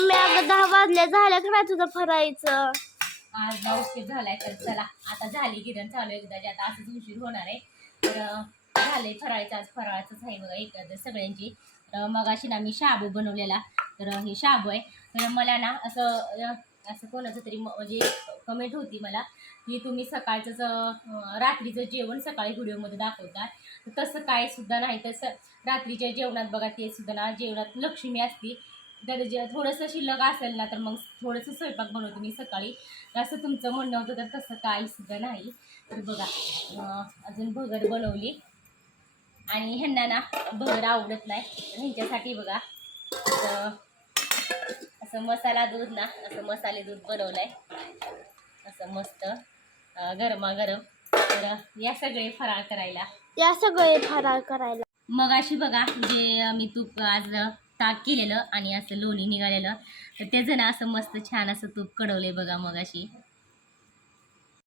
Mummy अगं 10 वाजल्या झाल्या का नाही तुझं फरायचं? आज 9 झालाय तर चला आता झाली गिरण चालू एकदाची आता असंच उशीर होणार आहे तर झाले फराळाचं आज फराळाचंच आहे बघा एकदा सगळ्यांची. मगाशी ना मी शाबू बनवलेला तर हे शाबू आहे तर मला ना असं कोणाचं तरी म्हणजे कमेंट होती मला की तुम्ही सकाळचंच रात्रीचं जेवण सकाळी व्हिडिओमध्ये दाखवता तसं काय सुद्धा नाही. तसं रात्रीच्या जेवणात बघा ते सुद्धा ना जेवणात लक्ष्मी असती तर थोडंसं शिल्लक असेल ना तर मग थोडंसं स्वयंपाक बनवते मी सकाळी असं तुमचं म्हणणं होतं तर तसं काही सुद्धा नाही. तर बघा अजून भगर बनवली आणि ह्यांना ना भगर आवडत नाही तर ह्यांच्यासाठी बघा असं मसाला दूध ना असं मसाले दूध बनवलं आहे असं मस्त गरमागरम. तर या सगळे फराळ करायला मग अशी बघा जे मी तूप आज ताक केलेलं आणि असं लोणी निघालेलं तर त्याचं ना असं मस्त छान असं तूप कडवलंय बघा मग अशी